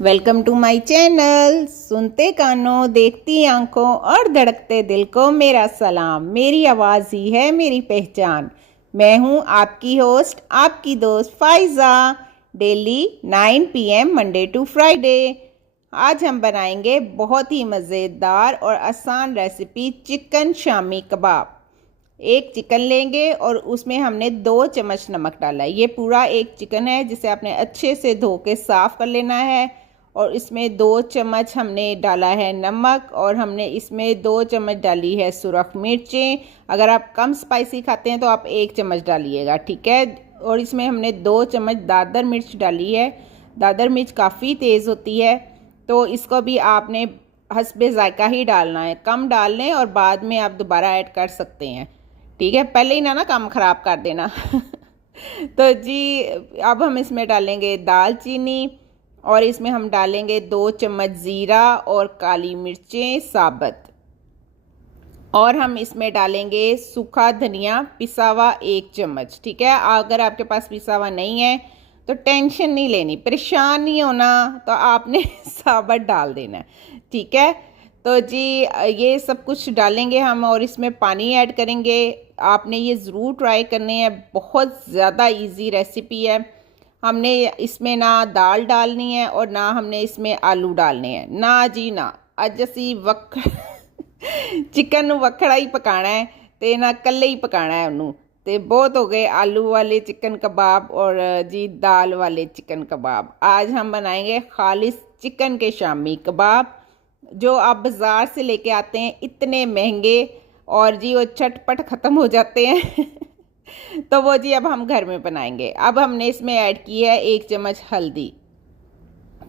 Welcome to my channel. सुनते कानों, देखती आंखों और धड़कते दिल को मेरा सलाम। मेरी आवाज़ ही है मेरी पहचान। मैं हूँ आपकी होस्ट, आपकी दोस्त Faiza. Daily 9 PM Monday to Friday. आज हम बनाएंगे बहुत ही मज़ेदार और आसान रेसिपी चिकन शामी कबाब। एक चिकन लेंगे और उसमें हमने 2 चम्मच नमक डाला है। ये पूरा एक चिकन है जिसे आपने अच्छे से धो के साफ़ कर लेना है। और इसमें 2 चम्मच हमने डाला है नमक और हमने इसमें 2 चम्मच डाली है सुरख मिर्चें। अगर आप कम स्पाइसी खाते हैं तो आप 1 चम्मच डालिएगा, ठीक है। और इसमें हमने 2 चम्मच दादर मिर्च डाली है। दादर मिर्च काफ़ी तेज़ होती है, तो इसको भी आपने हस्बे ज़ायका ही डालना है। कम डाल लें और बाद में आप दोबारा ऐड कर सकते हैं, ठीक है। पहले ही ना काम ख़राब कर देना। तो जी, अब हम इसमें डालेंगे दालचीनी और इसमें हम डालेंगे 2 चम्मच ज़ीरा और काली मिर्चें साबुत। और हम इसमें डालेंगे सूखा धनिया पिसा हुआ 1 चम्मच, ठीक है। अगर आपके पास पिसा हुआ नहीं है तो टेंशन नहीं लेनी, परेशान नहीं होना, तो आपने साबुत डाल देना, ठीक है। तो जी, ये सब कुछ डालेंगे हम और इसमें पानी ऐड करेंगे। आपने ये ज़रूर ट्राई करने हैं, बहुत ज़्यादा इजी रेसिपी है। हमने इसमें ना दाल डालनी है और ना हमने इसमें आलू डालने हैं, ना जी ना। अज असी वक चिकन वखड़ा ही पकाना है, तो ना कल्ले ही पकाना है उन्होंने। तो बहुत हो गए आलू वाले चिकन कबाब और जी दाल वाले चिकन कबाब। आज हम बनाएंगे खालिस चिकन के शामी कबाब, जो आप बाज़ार से लेके आते हैं इतने महंगे, और जी वो झटपट ख़त्म हो जाते हैं। तो वो जी अब हम घर में बनाएंगे। अब हमने इसमें ऐड की है 1 चम्मच हल्दी,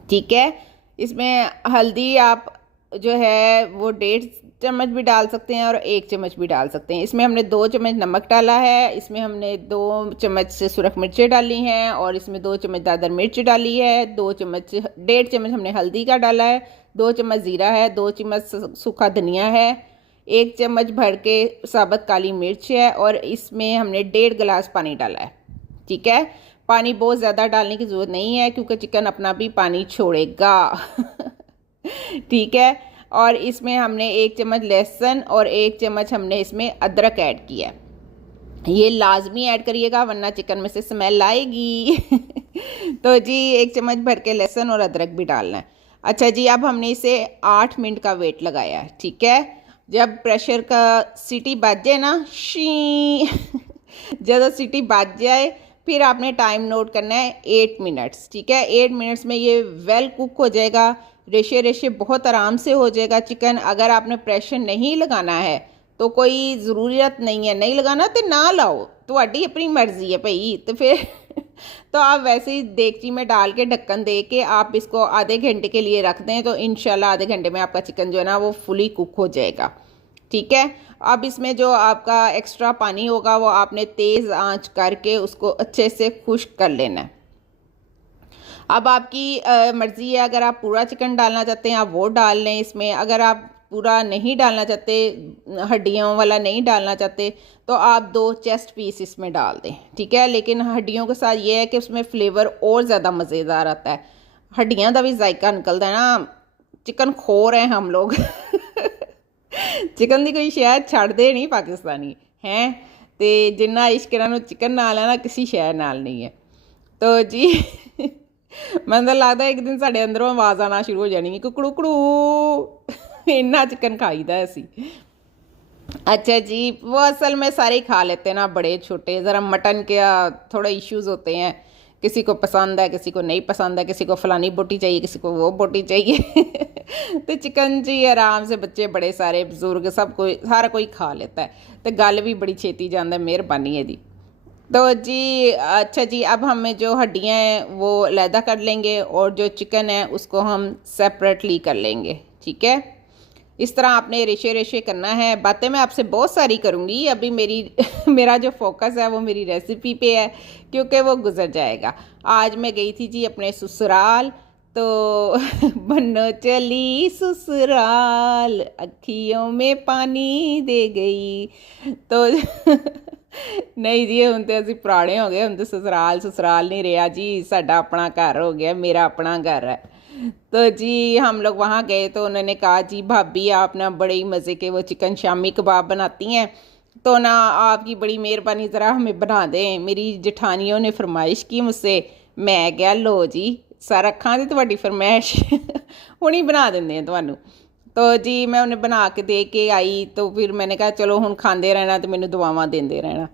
ठीक है। इसमें हल्दी आप जो है वो 1.5 चम्मच भी डाल सकते हैं और 1 चम्मच भी डाल सकते हैं। इसमें हमने 2 चम्मच नमक डाला है, इसमें हमने 2 चम्मच से सुरख मिर्चें डाली हैं और इसमें 2 चम्मच दादर मिर्च डाली है, 2 चम्मच 1.5 चम्मच हमने हल्दी का डाला है, 2 चम्मच ज़ीरा है, 2 चम्मच सूखा धनिया है, 1 चम्मच भर के साबुत काली मिर्च है और इसमें हमने 1.5 गिलास पानी डाला है, ठीक है। पानी बहुत ज़्यादा डालने की ज़रूरत नहीं है क्योंकि चिकन अपना भी पानी छोड़ेगा। ठीक है। और इसमें हमने 1 चम्मच लहसुन और 1 चम्मच हमने इसमें अदरक ऐड किया है। ये लाजमी ऐड करिएगा वरना चिकन में से स्मेल आएगी। तो जी 1 चम्मच भर के लहसुन और अदरक भी डालना है। अच्छा जी, अब हमने इसे 8 मिनट का वेट लगाया है, ठीक है। जब प्रेशर का सीटी बज जाए ना, शी जब सीटी बज जाए फिर आपने टाइम नोट करना है 8 मिनट्स, ठीक है। 8 मिनट्स में ये वेल कुक हो जाएगा, रेशे रेशे बहुत आराम से हो जाएगा चिकन। अगर आपने प्रेशर नहीं लगाना है तो कोई ज़रूरत नहीं है, नहीं लगाना तो ना लाओ, तो अपनी मर्ज़ी है भाई। तो फिर तो आप वैसे ही देगची में डाल के ढक्कन दे के आप इसको आधे घंटे के लिए रख दें, तो इंशाल्लाह आधे घंटे में आपका चिकन जो है ना वो फुली कुक हो जाएगा, ठीक है। अब इसमें जो आपका एक्स्ट्रा पानी होगा वो आपने तेज़ आंच करके उसको अच्छे से खुश्क कर लेना है। अब आपकी मर्ज़ी है, अगर आप पूरा चिकन डालना चाहते हैं आप वो डाल लें इसमें। अगर आप पूरा नहीं डालना चाहते, हड्डियों वाला नहीं डालना चाहते, तो आप 2 चेस्ट पीस इसमें डाल दें, ठीक है। लेकिन हड्डियों के साथ ये है कि उसमें फ्लेवर और ज़्यादा मज़ेदार आता है, हड्डियाँ का भी जायका निकलता है ना। चिकन खोर हैं हम लोग। चिकन की कोई शहर छड़ते नहीं पाकिस्तानी हैं, तो जिन्ना इश्क इन्हों चिकन नाल है ना किसी शहर नाल नहीं है। तो जी मैं तो लगता है एक दिन साढ़े अंदरों आवाज़ आना शुरू हो जानी, कुकड़ू कुड़ू। इन्ना चिकन खाईदा असी। अच्छा जी, वो असल में सारे ही खा लेते हैं ना, बड़े छोटे। ज़रा मटन के थोड़े इश्यूज़ होते हैं, किसी को पसंद है किसी को नहीं पसंद है, किसी को फलानी बोटी चाहिए किसी को वो बोटी चाहिए। तो चिकन जी आराम से बच्चे बड़े सारे बुजुर्ग सब कोई सारा कोई खा लेता है, तो गल भी बड़ी छेती जाता है, मेहरबानी है जी। तो जी अच्छा जी, अब हमें जो हड्डियां हैं वो अलहदा कर लेंगे और जो चिकन है उसको हम सेपरेटली कर लेंगे, ठीक है। इस तरह आपने रेशे रेशे करना है। बातें मैं आपसे बहुत सारी करूँगी, अभी मेरी मेरा जो फोकस है वो मेरी रेसिपी पे है क्योंकि वो गुजर जाएगा। आज मैं गई थी जी अपने ससुराल, तो बनो चली ससुराल अखियों में पानी दे गई। तो नहीं जी, हम तो असी पुराने हो गए, हम तो ससुराल ससुराल नहीं रहा जी, साडा अपना घर हो गया, मेरा अपना घर है। तो जी हम लोग वहाँ गए तो उन्होंने कहा जी भाभी आप ना बड़े ही मज़े के वो चिकन शामी कबाब बनाती हैं, तो ना आपकी बड़ी मेहरबानी ज़रा हमें बना दें। मेरी जेठानियों ने फरमाइश की मुझसे, मैं क्या लो जी सर रखा तो ਤੁਹਾਡੀ फरमाइश हुणी बना देंगे ਤੁਹਾਨੂੰ। तो जी मैं उन्हें बना के दे के आई, तो फिर मैंने कहा चलो हुण खाते रहना तो मैनू दुआवां देंदे रहना।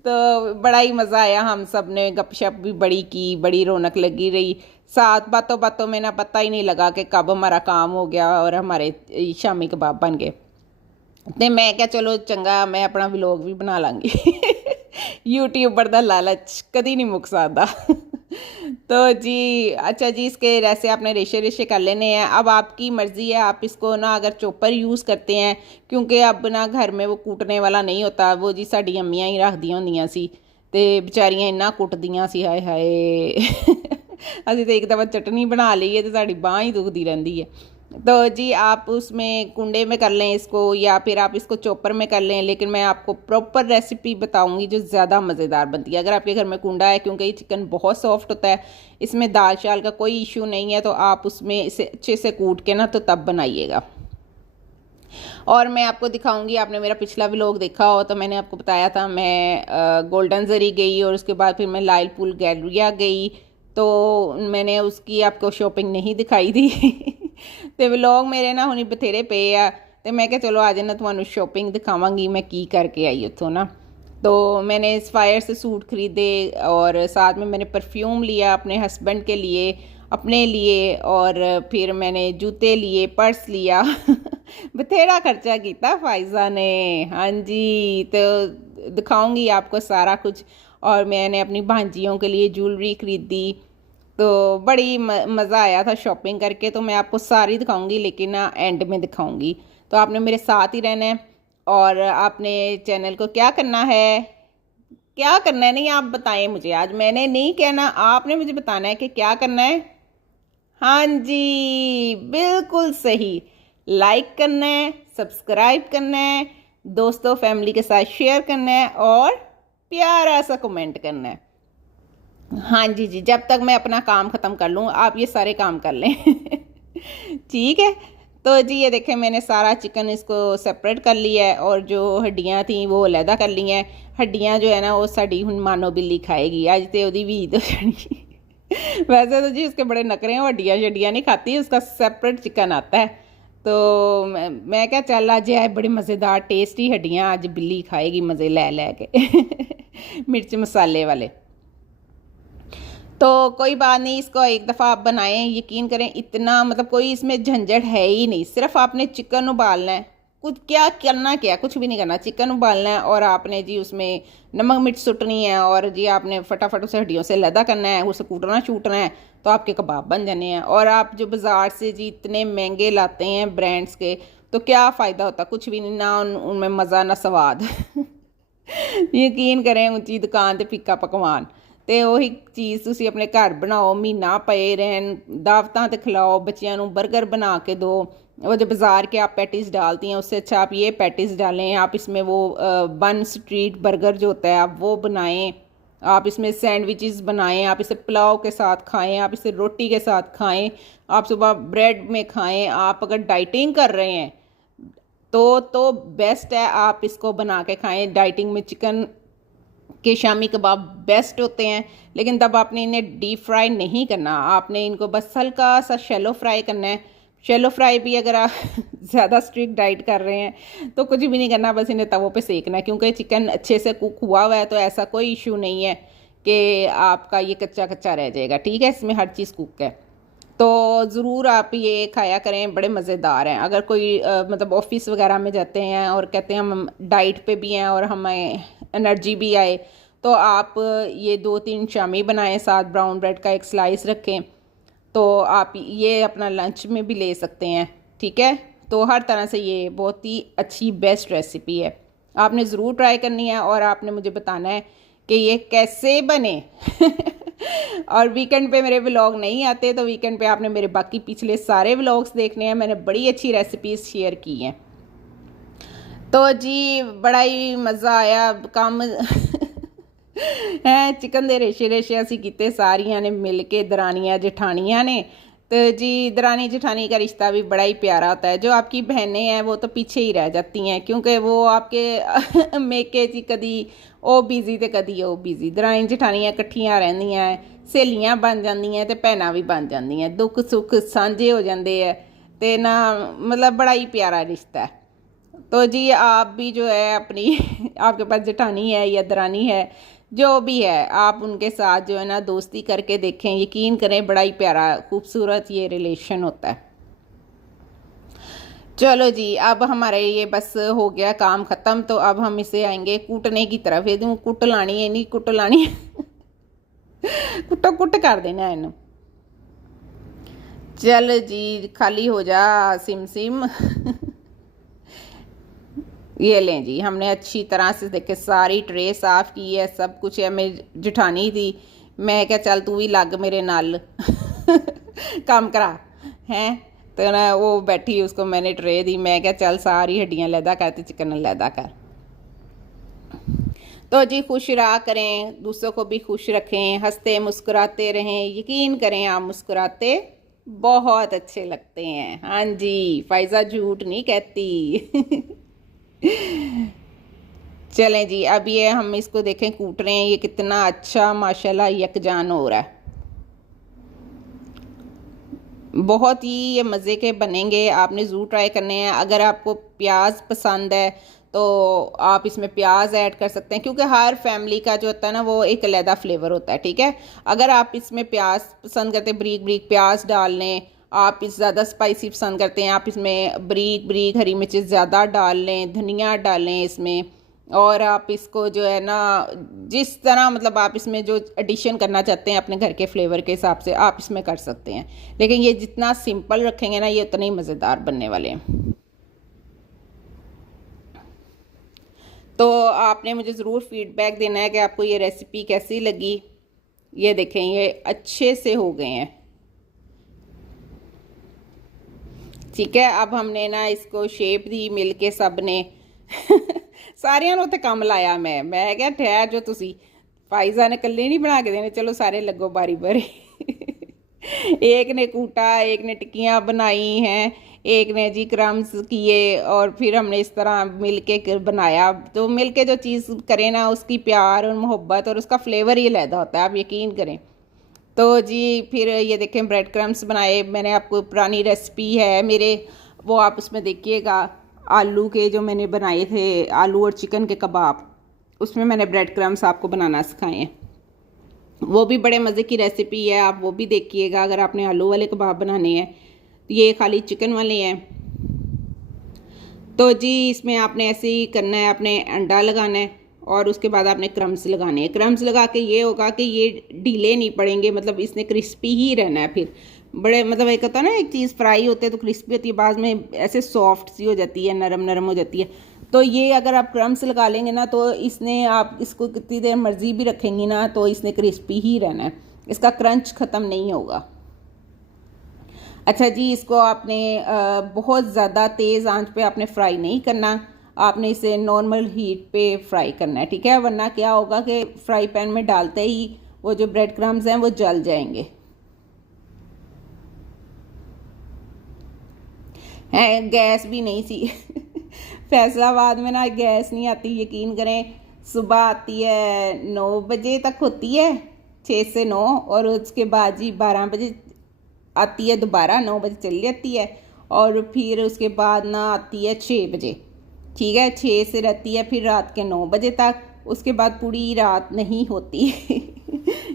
तो बड़ा ही मज़ा आया, हम सब ने गपशप भी बड़ी की, बड़ी रौनक लगी रही। साथ बातों बातों में ना पता ही नहीं लगा कि कब हमारा काम हो गया और हमारे शामी कबाब बन गए। तो मैं क्या चलो चंगा मैं अपना व्लॉग भी बना लांगी। यूट्यूबर दा लालच कदी नहीं मुक सकदा। तो जी अच्छा जी इसके जैसे आपने रेशे रेशे कर लेने हैं। अब आपकी मर्ज़ी है, आप इसको ना अगर चॉपर यूज़ करते हैं, क्योंकि अब ना घर में वो कूटने वाला नहीं होता, वो जी साड़ी अम्मियाँ ही रखदियां होंदियां सी ते बेचारियां इन्ना कुटदियां सी, हाय हाय। असीं तो एक दफ़ा चटनी बना ली है तो साड़ी बांह ही दुखती रहती है। तो जी आप उसमें कुंडे में कर लें इसको, या फिर आप इसको चॉपर में कर लें, लेकिन मैं आपको प्रॉपर रेसिपी बताऊंगी जो ज़्यादा मज़ेदार बनती है। अगर आपके घर में कुंडा है, क्योंकि ये चिकन बहुत सॉफ्ट होता है, इसमें दाल चाल का कोई इशू नहीं है, तो आप उसमें इसे अच्छे से कूट के ना तो तब बनाइएगा। और मैं आपको दिखाऊंगी, आपने मेरा पिछला व्लॉग देखा हो तो मैंने आपको बताया था मैं गोल्डन जरी गई और उसके बाद फिर मैं लाइल पुल गैलरिया गई, तो मैंने उसकी आपको शॉपिंग नहीं दिखाई थी। तो व्लॉग मेरे ना हुणी बथेरे पे आ, तो मैं क्या चलो आज ना तुहानू शॉपिंग दिखावांगी मैं की करके आई उतों ना। तो मैंने स्पायर से सूट खरीदे और साथ में मैंने परफ्यूम लिया अपने हस्बैंड के लिए, अपने लिए, और फिर मैंने जूते लिए, पर्स लिया। बथेरा खर्चा किया फाइजा ने। हाँ जी, तो दिखाऊंगी आपको सारा कुछ। और मैंने अपनी भांजियों के लिए ज्वेलरी खरीदी, तो बड़ी मज़ा आया था शॉपिंग करके। तो मैं आपको सारी दिखाऊंगी, लेकिन ना एंड में दिखाऊंगी, तो आपने मेरे साथ ही रहना है। और आपने चैनल को क्या करना है, क्या करना है, नहीं आप बताएं मुझे, आज मैंने नहीं कहना, आपने मुझे बताना है कि क्या करना है। हाँ जी बिल्कुल सही, लाइक करना है, सब्सक्राइब करना है, दोस्तों फैमिली के साथ शेयर करना है और प्यारा सा कमेंट करना है। हाँ जी जी, जब तक मैं अपना काम ख़त्म कर लूँ आप ये सारे काम कर लें। ठीक है। तो जी ये देखें मैंने सारा चिकन इसको सेपरेट कर लिया है, और जो हड्डियाँ थी वो अलहदा कर ली हैं। हड्डियाँ जो है ना वो साड़ी हुण मानो बिल्ली खाएगी, अज तो वो ईद हो जानी। वैसे तो जी उसके बड़े नखरे हैं, हड्डियाँ शड्डियाँ नहीं खाती, उसका सेपरेट चिकन आता है। तो मैं क्या चल आज है बड़ी मज़ेदार टेस्टी हड्डियाँ आज बिल्ली खाएगी मज़े ले के। मिर्च मसाले वाले। तो कोई बात नहीं, इसको एक दफ़ा आप बनाएं, यकीन करें इतना मतलब कोई इसमें झंझट है ही नहीं। सिर्फ आपने चिकन उबालना है, कुछ क्या करना, क्या कुछ भी नहीं करना, चिकन उबालना है और आपने जी उसमें नमक मिर्च सुटनी है, और जी आपने फटाफट उसे हड्डियों से लदा करना है, उसे कूटना छूटना है, तो आपके कबाब बन जाने हैं। और आप जो बाज़ार से जी इतने महंगे लाते हैं ब्रांड्स के, तो क्या फ़ायदा होता, कुछ भी नहीं, ना उनमें मज़ा ना स्वाद। यकीन करें ऊँची दुकान ते फीका पकवान। तो ਉਹੀ चीज़ ਤੁਸੀਂ ਆਪਣੇ घर बनाओ, महीना पे रहन, दावतां ते खिलाओ, बच्चियां नू बर्गर बना के दो। वो जो बाज़ार के आप पैटीज़ डालती हैं उससे अच्छा आप ये पैटीज़ डालें, आप इसमें वो बन स्ट्रीट बर्गर जो होता है आप वो बनाएं, आप इसमें सैंडविचेस बनाएं, आप इसे पुलाव के साथ खाएं, आप इसे रोटी के साथ खाएं, आप सुबह ब्रेड में खाएं। आप अगर डाइटिंग कर रहे हैं तो बेस्ट है आप इसको बना के खाएं। डाइटिंग में चिकन के शामी कबाब बेस्ट होते हैं, लेकिन तब आपने इन्हें डीप फ्राई नहीं करना, आपने इनको बस हल्का सा शैलो फ्राई करना है। शैलो फ्राई भी अगर आप ज़्यादा स्ट्रिक्ट डाइट कर रहे हैं तो कुछ भी नहीं करना, बस इन्हें तवों पे सेकना है, क्योंकि चिकन अच्छे से कुक हुआ हुआ है, तो ऐसा कोई इशू नहीं है कि आपका ये कच्चा कच्चा रह जाएगा। ठीक है, इसमें हर चीज़ कुक है। तो ज़रूर आप ये खाया करें, बड़े मज़ेदार हैं। अगर कोई मतलब ऑफिस वगैरह में जाते हैं और कहते हैं हम डाइट पे भी हैं और हमें एनर्जी भी आए, तो आप ये 2-3 शामी बनाएं, साथ ब्राउन ब्रेड का एक स्लाइस रखें, तो आप ये अपना लंच में भी ले सकते हैं। ठीक है, तो हर तरह से ये बहुत ही अच्छी बेस्ट रेसिपी है, आपने ज़रूर ट्राई करनी है और आपने मुझे बताना है कि ये कैसे बने। और वीकेंड पे मेरे व्लॉग नहीं आते, तो वीकेंड पे आपने मेरे बाकी पिछले सारे व्लॉग्स देखने हैं, मैंने बड़ी अच्छी रेसिपीज़ शेयर की हैं। तो जी बड़ा ही मज़ा आया काम। है चिकन दे रेशे रेशे असी किते सारियां ने मिल के, दरानियां जठानियां ने। तो जी दरानी जेठानी का रिश्ता भी बड़ा ही प्यारा होता है। जो आपकी बहनें हैं वो तो पीछे ही रह जाती हैं, क्योंकि वो आपके मेके जी कदी ਉਹ बिजी तो कदी ਉਹ बिजी। दरानी जेठानियां इकट्ठियां ਰਹਿੰਦੀਆਂ, सहेलियां बन ਜਾਂਦੀਆਂ ਤੇ ਭੈਣਾਂ भी बन ਜਾਂਦੀਆਂ, दुख सुख साझे हो जाते हैं तो ना मतलब बड़ा ही प्यारा रिश्ता है। तो जी आप भी जो है अपनी आपके पास जेठानी है या दरानी है, जो भी है, आप उनके साथ जो है ना दोस्ती करके देखें, यकीन करें बड़ा ही प्यारा खूबसूरत ये रिलेशन होता है। चलो जी अब हमारे ये बस हो गया काम ख़त्म, तो अब हम इसे आएंगे कूटने की तरफ। ये कुट लानी है, नहीं कुट लानी कुटो कुट कर देना इनू। चल जी खाली हो जा सिम सिम ये लें जी, हमने अच्छी तरह से देखे सारी ट्रे साफ़ की है, सब कुछ है। मेरी जेठानी थी, मैं क्या चल तू भी लग मेरे नाल काम करा हैं, तो ना वो बैठी, उसको मैंने ट्रे दी, मैं क्या चल सारी हड्डियां लैदा कर, चिकन लैदा कर। तो जी खुश रहा करें, दूसरों को भी खुश रखें, हंसते मुस्कुराते रहें। यकीन करें आप मुस्कुराते बहुत अच्छे लगते हैं। हाँ जी फ़ायज़ा झूठ नहीं कहती चलें जी अब ये हम इसको देखें कूट रहे हैं, ये कितना अच्छा माशाल्लाह यकजान हो रहा है। बहुत ही ये मज़े के बनेंगे, आपने ज़रूर ट्राई करने हैं। अगर आपको प्याज पसंद है तो आप इसमें प्याज ऐड कर सकते हैं, क्योंकि हर फैमिली का जो होता है ना वो एक अलहदा फ्लेवर होता है, ठीक है। अगर आप इसमें प्याज पसंद करते हैं, बारीक बारीक प्याज डाल लें। आप इस ज़्यादा स्पाइसी पसंद करते हैं, आप इसमें बारीक बारीक हरी मिर्च ज़्यादा डाल लें, धनिया डालें इसमें। और आप इसको जो है ना जिस तरह मतलब आप इसमें जो एडिशन करना चाहते हैं अपने घर के फ्लेवर के हिसाब से आप इसमें कर सकते हैं, लेकिन ये जितना सिंपल रखेंगे ना ये उतने ही मज़ेदार बनने वाले हैं। तो आपने मुझे ज़रूर फीडबैक देना है कि आपको ये रेसिपी कैसी लगी। ये देखें ये अच्छे से हो गए हैं, ठीक है। अब हमने ना इसको शेप दी मिल के सब ने सारियां ਨੂੰ ਤੇ ਕੰਮ ਲਾਇਆ मैं क्या ठहर जो तुसी फाइजा ने कल्ले नहीं बना के देने, चलो सारे लगो बारी बारी एक ने कूटा, एक ने टिक्कियाँ बनाई हैं, एक ने जी क्रम्स किए, और फिर हमने इस तरह मिल के बनाया। तो मिल के जो चीज़ करें ना उसकी प्यार और मोहब्बत और उसका फ्लेवर ही अलहदा होता है, आप यकीन करें। तो जी फिर ये देखें ब्रेड क्रम्स बनाए मैंने, आपको पुरानी रेसिपी है मेरे, वो आप उसमें देखिएगा। आलू के जो मैंने बनाए थे आलू और चिकन के कबाब, उसमें मैंने ब्रेड क्रम्स आपको बनाना सिखाए हैं, वो भी बड़े मज़े की रेसिपी है, आप वो भी देखिएगा। अगर आपने आलू वाले कबाब बनाने हैं, ये खाली चिकन वाले हैं। तो जी इसमें आपने ऐसे ही करना है, आपने अंडा लगाना है और उसके बाद आपने क्रम्स लगाने हैं। क्रम्स लगा के ये होगा कि ये ढीले नहीं पड़ेंगे, मतलब इसने क्रिस्पी ही रहना है। फिर बड़े मतलब एक होता है ना एक चीज़ फ्राई होते है तो क्रिस्पी होती है, बाद में ऐसे सॉफ्ट सी हो जाती है, नरम नरम हो जाती है। तो ये अगर आप क्रम्स लगा लेंगे ना तो इसने आप इसको कितनी देर मर्जी भी रखेंगी ना तो इसने क्रिस्पी ही रहना है, इसका क्रंच ख़त्म नहीं होगा। अच्छा जी इसको आपने बहुत ज़्यादा तेज़ आंच पे आपने फ्राई नहीं करना, आपने इसे नॉर्मल हीट पे फ्राई करना है, ठीक है। वरना क्या होगा कि फ्राई पैन में डालते ही वो जो ब्रेड क्रम्स हैं वो जल जाएंगे। हैं गैस भी नहीं सी फैसलाबाद में ना गैस नहीं आती, यकीन करें। सुबह आती है 9 बजे तक होती है, 6 से 9, और उसके बाद जी 12 बजे आती है दोबारा, 9 बजे चली जाती है, और फिर उसके बाद ना आती है 6 बजे, ठीक है। 6 से रहती है फिर रात के 9 बजे तक, उसके बाद पूरी रात नहीं होती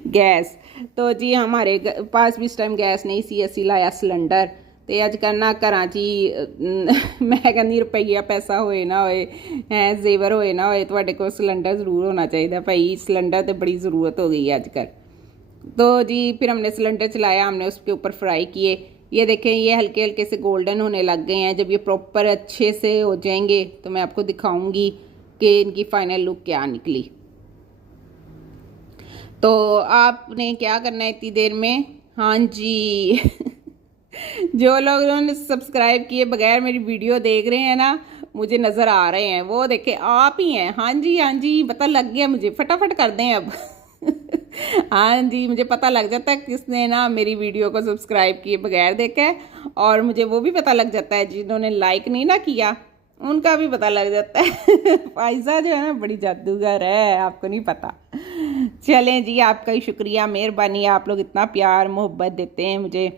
गैस। तो जी हमारे पास भी इस टाइम गैस नहीं सी, असी लाया सिलेंडर। तो अजकल ना घर जी मैं कहनी रुपया पैसा होए ना होए हैं जेवर होए ना होए, तुहाडे कोल सिलेंडर ज़रूर होना चाहिए भाई, सिलेंडर तो बड़ी ज़रूरत हो गई है अजकल। तो जी फिर हमने सिलेंडर चलाया, हमने उसके ऊपर फ्राई किए। ये देखें ये हल्के हल्के से गोल्डन होने लग गए हैं। जब ये प्रॉपर अच्छे से हो जाएंगे तो मैं आपको दिखाऊंगी कि इनकी फाइनल लुक क्या निकली। तो आपने क्या करना है इतनी देर में, हाँ जी जो लोग उन्होंने सब्सक्राइब किए बगैर मेरी वीडियो देख रहे हैं ना, मुझे नज़र आ रहे हैं, वो देखे आप ही हैं। हाँ जी पता लग गया मुझे, फटाफट कर दें अब हाँ जी, मुझे पता लग जाता है किसने ना मेरी वीडियो को सब्सक्राइब किए बगैर देखा है, और मुझे वो भी पता लग जाता है जिन्होंने लाइक नहीं ना किया उनका भी पता लग जाता है। फाइजा जो है ना बड़ी जादूगर है, आपको नहीं पता। चलें जी, आपका ही शुक्रिया, मेहरबानी, आप लोग इतना प्यार मोहब्बत देते हैं मुझे।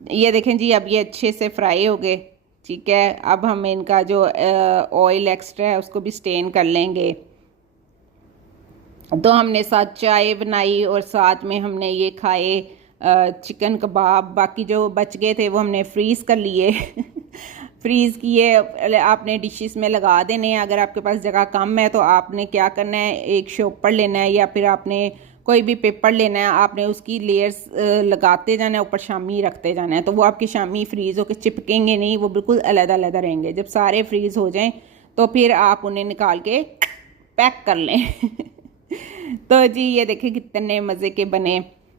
ये देखें जी, अब ये अच्छे से फ्राई हो गए। ठीक है, अब हम इनका जो ऑयल एक्स्ट्रा है उसको भी स्टेन कर लेंगे। तो हमने साथ चाय बनाई और साथ में हमने ये खाए चिकन कबाब। बाकी जो बच गए थे वो हमने फ्रीज़ कर लिए। फ्रीज़ किए, आपने डिशेस में लगा देने हैं। अगर आपके पास जगह कम है तो आपने क्या करना है, एक शॉपर लेना है या फिर आपने कोई भी पेपर लेना है, आपने उसकी लेयर्स लगाते जाना है, ऊपर शामी रखते जाना है, तो वो आपके शामी फ्रीज़ होकर चिपकेंगे नहीं, वो बिल्कुल अलग अलग रहेंगे। जब सारे फ्रीज़ हो जाएं तो फिर आप उन्हें निकाल के पैक कर लें। तो जी ये देखें कितने मज़े के बने,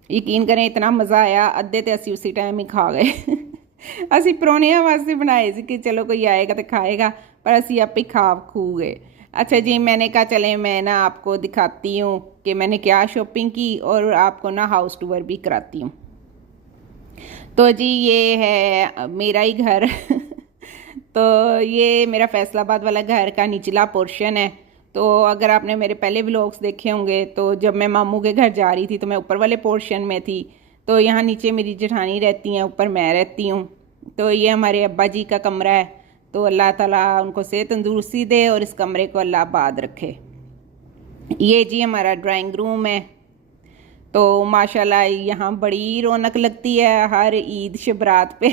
यकीन करें इतना मज़ा आया, अद्धे तो असी उसी टाइम ही खा गए। असी परौनियां वास्ते बनाए सी कि चलो कोई आएगा तो खाएगा, पर असी आप ही खा खू गए। अच्छा जी, मैंने कहा चले मैं ना आपको दिखाती हूँ कि मैंने क्या शॉपिंग की और आपको ना हाउस टूर भी कराती हूँ। तो जी ये है मेरा ही घर। तो ये मेरा फैसलाबाद वाला घर का निचला पोर्शन है। तो अगर आपने मेरे पहले व्लॉग्स देखे होंगे तो जब मैं मामू के घर जा रही थी तो मैं ऊपर वाले पोर्शन में थी। तो यहाँ नीचे मेरी जेठानी रहती हैं, ऊपर मैं रहती हूँ। तो ये हमारे अब्बा जी का कमरा है। तो अल्लाह ताला उनको सेहत तंदुरुस्ती दे और इस कमरे को अल्लाह आबाद रखे। ये जी हमारा ड्राइंग रूम है। तो माशाल्लाह यहाँ बड़ी रौनक लगती है हर ईद शबरात पे।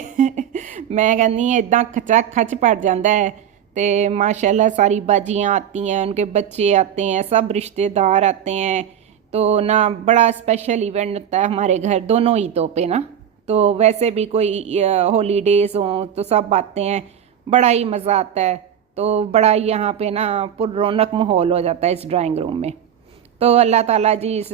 मैं कहनी इदा खचा खच पड़ जाता है। तो माशाल्लाह सारी बाजियाँ आती हैं, उनके बच्चे आते हैं, सब रिश्तेदार आते हैं। तो ना बड़ा स्पेशल इवेंट होता है हमारे घर दोनों ईदों पे ना। तो वैसे भी कोई हॉलीडेज़ हों तो सब आते हैं, बड़ा ही मज़ा आता है। तो बड़ा यहाँ पे ना पुर रौनक माहौल हो जाता है इस ड्राइंग रूम में। तो अल्लाह ताला जी इस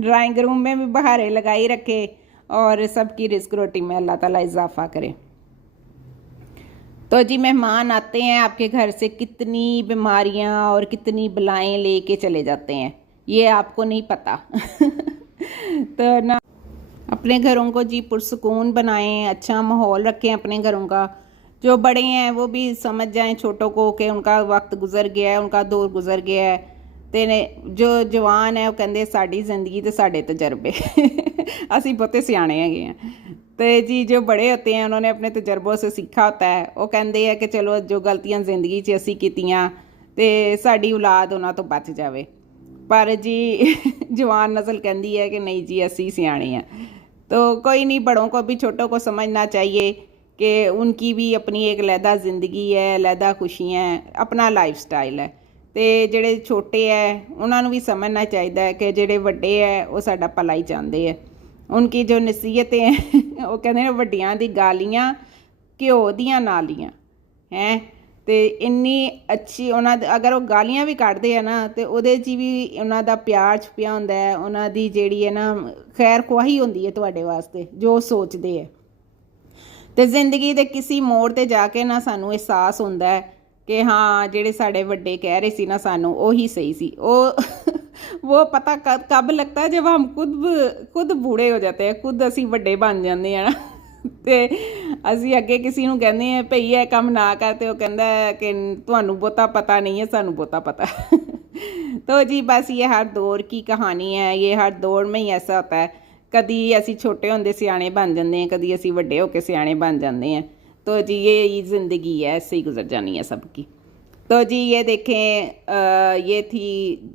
ड्राइंग रूम में भी बहारें लगाई रखे और सबकी रिस्क रोटी में अल्लाह ताला इजाफा करे। तो जी मेहमान आते हैं आपके घर से, कितनी बीमारियां और कितनी बलाएं लेके चले जाते हैं, ये आपको नहीं पता। तो ना अपने घरों को जी पुरसुकून बनाएं, अच्छा माहौल रखें अपने घरों का। जो बड़े हैं वो भी समझ जाएं छोटों को कि उनका वक्त गुजर गया है, उनका दौर गुजर गया है। तो जो जवान है वो कहते साड़ी जिंदगी तो साढ़े तजर्बे। असी बहुते सियाने हैं। तो जी जो बड़े होते हैं उन्होंने अपने तजर्बों से सीखा होता है। वो कहते हैं कि चलो जो गलतियां जिंदगी च असी कीतियां ते साड़ी औलाद उन्हां तो बच जावे। पर जी जवान नस्ल कहती है कि नहीं जी असी सियाने हैं। तो कोई नहीं, बड़ों को भी छोटों को समझना चाहिए कि उनकी भी अपनी एक अलहदा ज़िंदगी है, अलहदा खुशियाँ हैं, अपना लाइफ स्टाइल है। तो ਜਿਹੜੇ छोटे है उन्होंने भी समझना चाहिए कि ਜਿਹੜੇ ਵੱਡੇ है वो साडा भला ही चाहते हैं। उनकी जो नसीहतें हैं वो कहते हैं ਵੱਡੀਆਂ दी गालियाँ घ्यो दियां नालियाँ हैं। तो इन्नी अच्छी उन्होंने अगर वो गालियाँ भी कढ़ते हैं ना तो ਉਹਦੇ 'ਚ भी उन्होंने प्यार छुपिया होंदा है, उन्होंने जिहड़ी है ना खैर खुआही होंदी है तुहाडे वास्ते जो सोचते है। तो जिंदगी के किसी मोड़ ते जाके ना सानू एहसास होंदा है कि हाँ जेड़े साढ़े वड्डे कह रहे सी ना सानू वही सही सी। वो पता कब लगता है जब हम खुद बूढ़े हो जाते हैं, खुद असी वड्डे बन जाते हैं ना। तो असी अगे किसी नूं कहंदे हैं भई यह काम ना कर, तो वो कहंदा है कि तुहानू बहुता पता नहीं है, सानू बहुता पता। तो जी बस ये हर दौर की कहानी है, ये हर दौर में ही ऐसा होता है। कदी असी छोटे होंदे सियाणे बन जाते हैं, कदी असी वड्डे होके सियाणे बन जाते हैं। तो जी ये ज़िंदगी है, ऐसे ही गुजर जानी है सबकी। तो जी ये देखें ये थी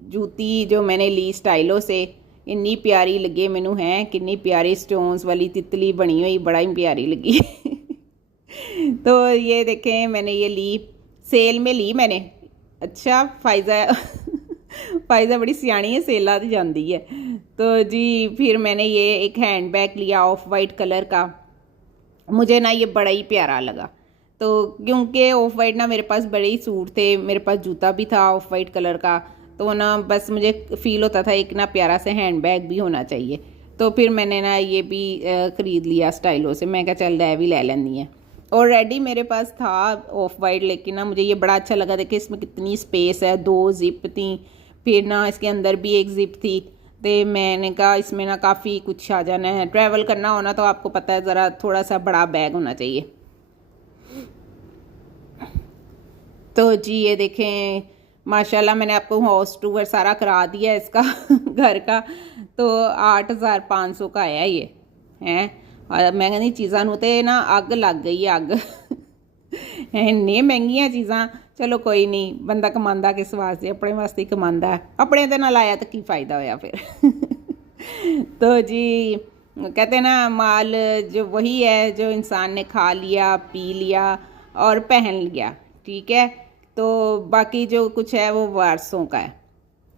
जूती जो मैंने ली स्टाइलों से, इन्नी प्यारी लगे मैनू है, कितनी प्यारी स्टोन्स वाली तितली बनी हुई, बड़ा ही प्यारी लगी। तो ये देखें मैंने ये ली, सेल में ली मैंने। अच्छा फाइजा बड़ी सियाणी है, सेला तो जाती है। तो जी फिर मैंने ये एक हैंड बैग लिया ऑफ वाइट कलर का, मुझे ना ये बड़ा ही प्यारा लगा। तो क्योंकि ऑफ वाइट ना मेरे पास बड़े ही सूट थे, मेरे पास जूता भी था ऑफ वाइट कलर का, तो ना बस मुझे फ़ील होता था एक ना प्यारा से हैंड बैग भी होना चाहिए। तो फिर मैंने ना ये भी ख़रीद लिया स्टाइलों से। मैं क्या चल रहा है भी ले लेनी है। ऑलरेडी मेरे पास था ऑफ वाइट, लेकिन ना मुझे ये बड़ा अच्छा लगा। देखिए इसमें कितनी स्पेस है, 2 ज़िप थी, फिर ना इसके अंदर भी एक ज़िप थी। तो मैंने कहा इसमें ना काफ़ी कुछ आ जाना है, ट्रैवल करना होना तो आपको पता है ज़रा थोड़ा सा बड़ा बैग होना चाहिए। तो जी ये देखें माशाल्लाह मैंने आपको हाउस टूर सारा करा दिया इसका घर का। तो 8,500 का आया ये हैं। और मैं कहती चीज़ां नूं ते ना अग लग गई है, अग इन्नी महंगियां चीज़ां। चलो कोई नहीं, बंदा कमांदा किस वास्ते, अपने वास्ते ही कमांदा है, अपने ते ना लाया तो की फ़ायदा होया फिर तो जी कहते ना माल जो वही है जो इंसान ने खा लिया, पी लिया और पहन लिया, ठीक है। तो बाकी जो कुछ है वो वारसों का है।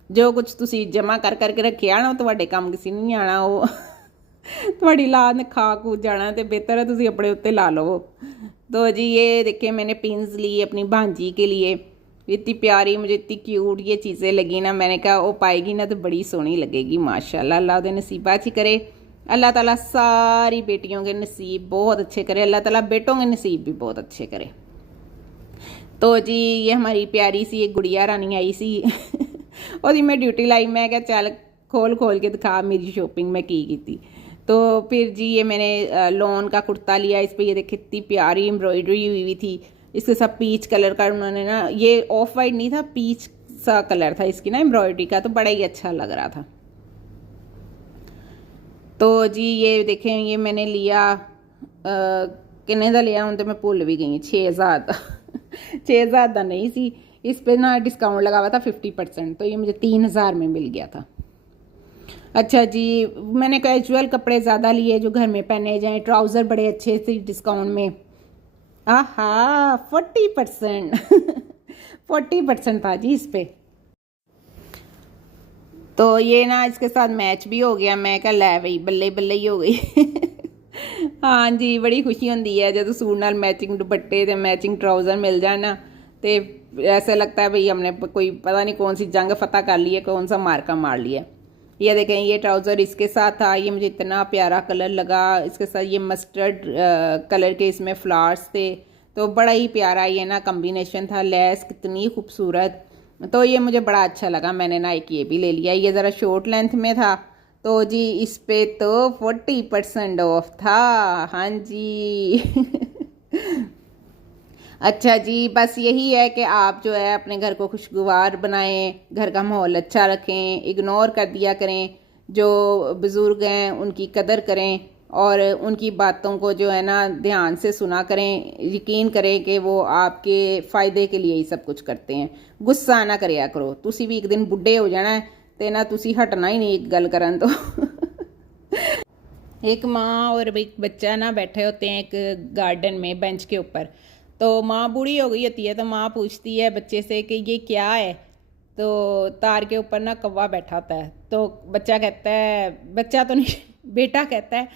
जो कुछ तुसी जमा कर करके रखिया ना ਤੁਹਾਡੇ ਕੰਮ ਕਿਸੇ नहीं आना, वो ਤੁਹਾਡੀ लाद ने खा कूद जाना, तो बेहतर है तुसी अपने उत्ते ला लो। तो जी ये देखिए मैंने पिन्स ली अपनी भांजी के लिए, इतनी प्यारी मुझे इतनी क्यूट ये चीज़ें लगी ना, मैंने कहा वो पाएगी ना तो बड़ी सोहनी लगेगी माशाल्लाह। अल्लाह उहदे नसीबा च करे, अल्लाह ताला सारी बेटियों के नसीब बहुत अच्छे करे, अल्लाह ताला बेटों के नसीब भी बहुत अच्छे करे। तो जी ये हमारी प्यारी सी एक गुड़िया रानी आई सी और मैं ड्यूटी लाई, मैं क्या चल खोल खोल के दिखा मेरी शॉपिंग मैं की। तो फिर जी ये मैंने लॉन का कुर्ता लिया, इस पर ये देखिए इतनी प्यारी एम्ब्रॉयडरी हुई थी, इसके साथ पीच कलर का उन्होंने ना, ये ऑफ वाइट नहीं था, पीच सा कलर था इसकी ना एम्ब्रॉयडरी का, तो बड़ा ही अच्छा लग रहा था। तो जी ये देखें ये मैंने लिया किन्ने का लिया हूँ तो मैं भुल भी गई, 6,000 का 6,000 का नहीं सी, इस पर ना डिस्काउंट लगा हुआ था 50%, तो ये मुझे 3,000 में मिल गया था। अच्छा जी मैंने कैजुअल कपड़े ज़्यादा लिए जो घर में पहने जाएं, ट्राउज़र बड़े अच्छे थे डिस्काउंट में। आहा 40% 40% था जी इस पे। तो ये ना इसके साथ मैच भी हो गया, मैं क्या लै भाई बल्ले बल्ले ही हो गई हाँ जी बड़ी खुशी होती है जब सूट नाल मैचिंग दुपट्टे ते मैचिंग ट्राउज़र मिल जाए ना, तो ऐसा लगता है भाई हमने कोई पता नहीं कौन सी जंग फतह कर ली है, कौन सा मार्का मार लिया। ये देखें ये ट्राउज़र इसके साथ था, ये मुझे इतना प्यारा कलर लगा, इसके साथ ये मस्टर्ड कलर के इसमें फ्लावर्स थे, तो बड़ा ही प्यारा ये ना कम्बिनेशन था, लेस कितनी खूबसूरत, तो ये मुझे बड़ा अच्छा लगा। मैंने ना एक ये भी ले लिया, ये ज़रा शॉर्ट लेंथ में था, तो जी इस पे तो 40% ऑफ था, हाँ जी अच्छा जी बस यही है कि आप जो है अपने घर को खुशगवार बनाएं, घर का माहौल अच्छा रखें, इग्नोर कर दिया करें, जो बुज़ुर्ग हैं उनकी कदर करें और उनकी बातों को जो है ना ध्यान से सुना करें, यकीन करें कि वो आपके फ़ायदे के लिए ही सब कुछ करते हैं। गुस्सा ना करिया करो, तुसी भी एक दिन बुढ़े हो जाना है तो ना तुसी हटना ही नहीं एक गल करन तो एक माँ और एक बच्चा ना बैठे होते हैं एक गार्डन में बेंच के ऊपर, तो माँ बूढ़ी हो गई होती है, तो माँ पूछती है बच्चे से कि ये क्या है, तो तार के ऊपर ना कौवा बैठा होता है, तो बच्चा कहता है, बच्चा तो नहीं बेटा कहता है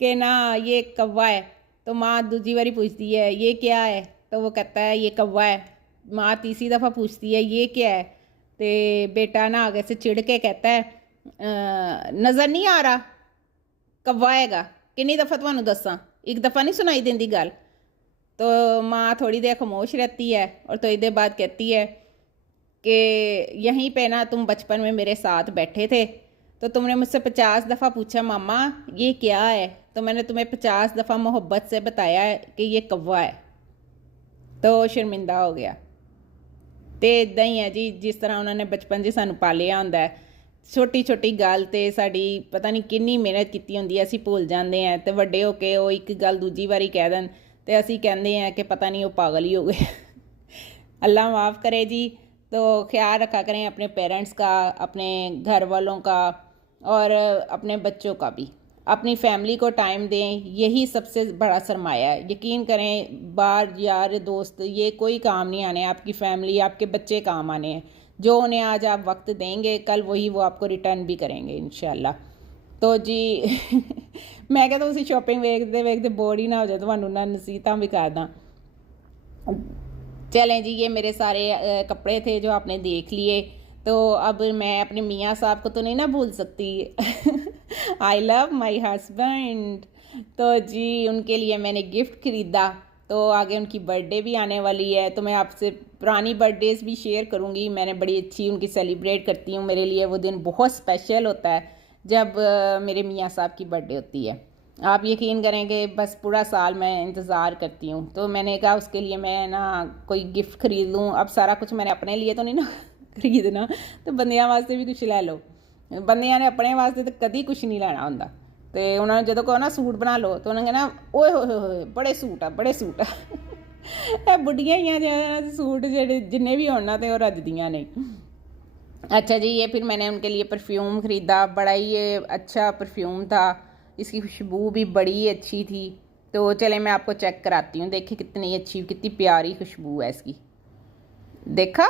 कि ना ये कौवा है, तो माँ दूसरी बारी पूछती है ये क्या है, तो वो कहता है ये कौवा है। माँ तीसरी दफ़ा पूछती है ये क्या है, तो बेटा ना आगे से चिढ़ के कहता है नज़र नहीं आ रहा कौवा हैगा, कितनी दफ़ा तुहानू दसा, एक दफ़ा नहीं सुनाई देंदी गल। तो माँ थोड़ी देर खामोश रहती है और थोड़ी देर बाद कहती है कि यहीं पे ना तुम बचपन में मेरे साथ बैठे थे, तो तुमने मुझसे 50 दफ़ा पूछा मामा ये क्या है, तो मैंने तुम्हें 50 दफ़ा मोहब्बत से बताया है कि ये कौवा है, तो शर्मिंदा हो गया। तो इदा ही है जी, जिस तरह उन्होंने बचपन से सानू पालिया होंदा है, छोटी छोटी गल तो साड़ी पता नहीं कितनी मेहनत की होंदी है, असी भुल जाते हैं, तो वड्डे होके वो एक गल दूजी बारी कह दें तो असी कहते हैं कि पता नहीं वो पागल ही हो गए अल्लाह माफ़ करे जी। तो ख्याल रखा करें अपने पेरेंट्स का, अपने घर वालों का और अपने बच्चों का भी, अपनी फैमिली को टाइम दें, यही सबसे बड़ा सरमाया है। यकीन करें बार यार दोस्त ये कोई काम नहीं आने, आपकी फैमिली आपके बच्चे काम आने हैं, जो उन्हें आज आप वक्त देंगे कल वही वो आपको रिटर्न भी करेंगे इंशाल्लाह। तो जी मैं कहता तुम शॉपिंग वेखते वेखते बोर ही ना हो जाए, तो ना नसीहतां भी कर दा। चलें जी ये मेरे सारे कपड़े थे जो आपने देख लिए, तो अब मैं अपने मियाँ साहब को तो नहीं ना भूल सकती आई लव माई हस्बैंड। तो जी उनके लिए मैंने गिफ्ट ख़रीदा, तो आगे उनकी बर्थडे भी आने वाली है, तो मैं आपसे पुरानी बर्थडेज़ भी शेयर करूँगी। मैंने बड़ी अच्छी उनकी सेलिब्रेट करती हूँ। मेरे लिए वो दिन बहुत स्पेशल होता है जब मेरे मियाँ साहब की बर्थडे होती है। आप यकीन करेंगे बस पूरा साल मैं इंतज़ार करती हूँ। तो मैंने कहा उसके लिए मैं ना कोई गिफ्ट ख़रीद लूँ। अब सारा कुछ मैंने अपने लिए तो नहीं ना खरीदना, तो बंदियां वास्ते भी कुछ ले लो। बंदियां ने अपने वास्ते तो कभी कुछ नहीं लेना होंदा। तो उन्होंने जो कहो ना सूट बना लो, तो उन्होंने कहना ओए होए बड़े सूट आ बड़े सूट आ बुढ़ियां ही आ सूट जेडे जिन्ने भी होना तो रजदियां नहीं। अच्छा जी, ये फिर मैंने उनके लिए परफ्यूम ख़रीदा। बड़ा ही ये अच्छा परफ्यूम था, इसकी खुशबू भी बड़ी अच्छी थी। तो चले मैं आपको चेक कराती हूँ। देखिए कितनी अच्छी कितनी प्यारी खुशबू है इसकी, देखा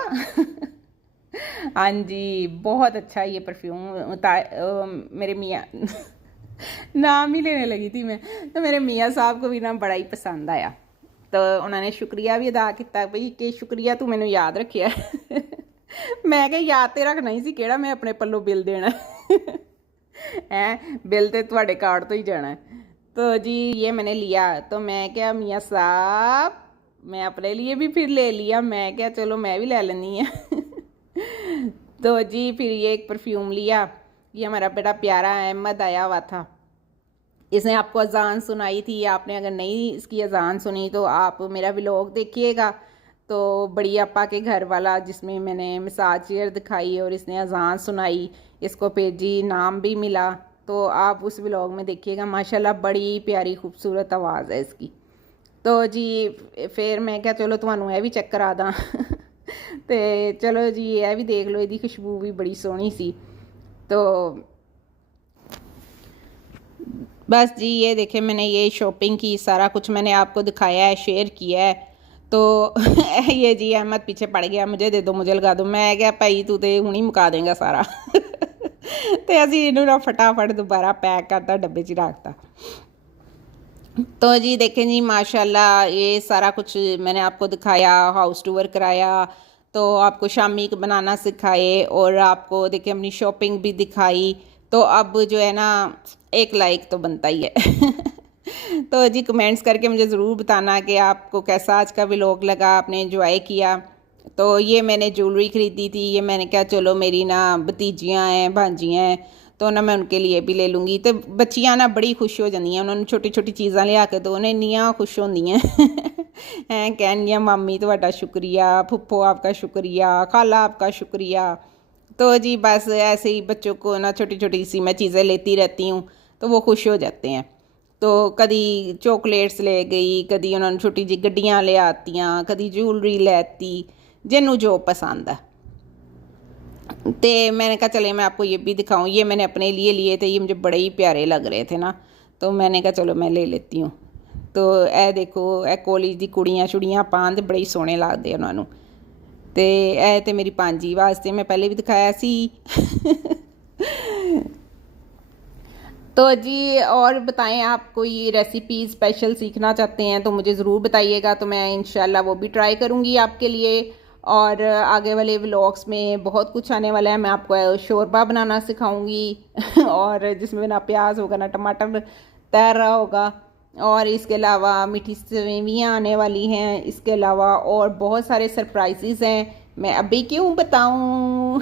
हाँ जी, बहुत अच्छा ये परफ्यूम मेरे मियाँ नाम ही लेने लगी थी मैं। तो मेरे मियाँ साहब को भी ना बड़ा ही पसंद आया। तो उन्होंने शुक्रिया भी अदा किया भाई कि शुक्रिया तू मैनू याद रखिया मैं क्या याद तो रखना ही सी, केड़ा मैं अपने पल्लों बिल देना है बिल तो तुहाडे कार्ड तो ही जाना है। तो जी ये मैंने लिया, तो मैं क्या मियाँ साहब मैं अपने लिए भी फिर ले लिया। मैं क्या चलो मैं भी ले लेनी है तो जी फिर ये एक परफ्यूम लिया। ये हमारा बड़ा प्यारा अहमद आया हुआ था, इसने आपको अजान सुनाई थी। आपने अगर नहीं इसकी अजान सुनी तो आप मेरा व्लॉग देखिएगा। तो बड़ी अपा के घर वाला जिसमें मैंने मसाज चेयर दिखाई और इसने अजान सुनाई, इसको फिर जी नाम भी मिला। तो आप उस व्लॉग में देखिएगा, माशाल्लाह बड़ी प्यारी खूबसूरत आवाज़ है इसकी। तो जी फिर मैं क्या चलो तुहानू यह भी चेक करा दा तो चलो जी यह भी देख लो, इसकी खुशबू भी बड़ी सोहनी सी। तो बस जी ये देखे मैंने ये शॉपिंग की, सारा कुछ मैंने आपको दिखाया है, शेयर किया है। तो ये जी अहमद पीछे पड़ गया, मुझे दे दो मुझे लगा दो। मैं क्या भाई तू तो हुणी मुका देंगा सारा तो असी इनू ना फटाफट दोबारा पैक करता, डब्बे च रखता। तो जी देखें जी माशाल्लाह ये सारा कुछ मैंने आपको दिखाया, हाउस टूर कराया, तो आपको शामी बनाना सिखाए और आपको देखें अपनी शॉपिंग भी दिखाई। तो अब जो है ना एक लाइक तो बनता ही है तो जी कमेंट्स करके मुझे ज़रूर बताना कि आपको कैसा आज का व्लॉग लगा, आपने एंजॉय किया। तो ये मैंने ज्वेलरी ख़रीदी थी, ये मैंने कहा चलो मेरी ना भतीजियाँ हैं भांजियाँ हैं तो ना मैं उनके लिए भी ले लूँगी। तो बच्चियाँ ना बड़ी खुश हो जांदियां, उन्होंने छोटी छोटी चीज़ां लिया के दो, उन्हें इन्नियां खुश होंदियां हैं कहनियां मामी तुहाडा शुक्रिया, फुफ्फो आपका शुक्रिया, खाला आपका शुक्रिया। तो जी बस ऐसे ही बच्चों को ना छोटी छोटी सी मैं चीज़ें लेती रहती हूँ तो वो खुश हो जाते हैं। तो कदी चॉकलेट्स ले गई, कदी उन्होंने छोटी जी गड्डियाँ ले आतियाँ, कदी ज्वेलरी लैती, जिन्हों जो पसंद है। तो मैंने कहा चले मैं आपको ये भी दिखाऊं। ये मैंने अपने लिए लिए थे, ये मुझे बड़े ही प्यारे लग रहे थे ना, तो मैंने कहा चलो मैं ले लेती हूँ। तो ए देखो ए कॉलेज दी कुड़ियाँ छुड़ियाँ पान ते बड़े ही सोहने लगते उन्होंने। तो ए ते मेरी भांजी वास्ते मैं पहले भी दिखाया सी तो जी और बताएं आप कोई रेसिपी स्पेशल सीखना चाहते हैं तो मुझे ज़रूर बताइएगा, तो मैं इंशाल्लाह वो भी ट्राई करूँगी आपके लिए। और आगे वाले व्लॉग्स में बहुत कुछ आने वाला है, मैं आपको शोरबा बनाना सिखाऊंगी और जिसमें ना प्याज होगा ना टमाटर तैर रहा होगा। और इसके अलावा मीठी सेवियाँ आने वाली हैं, इसके अलावा और बहुत सारे सरप्राइजेज़ हैं। मैं अभी क्यों बताऊँ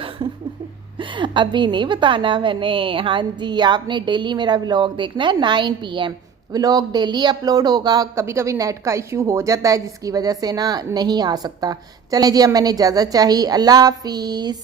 अभी नहीं बताना मैंने। हाँ जी आपने डेली मेरा व्लॉग देखना है 9 PM व्लॉग डेली अपलोड होगा। कभी कभी नेट का इश्यू हो जाता है जिसकी वजह से ना नहीं आ सकता। चलें जी अब मैंने इजाज़त चाहिए, अल्लाह हाफिज़।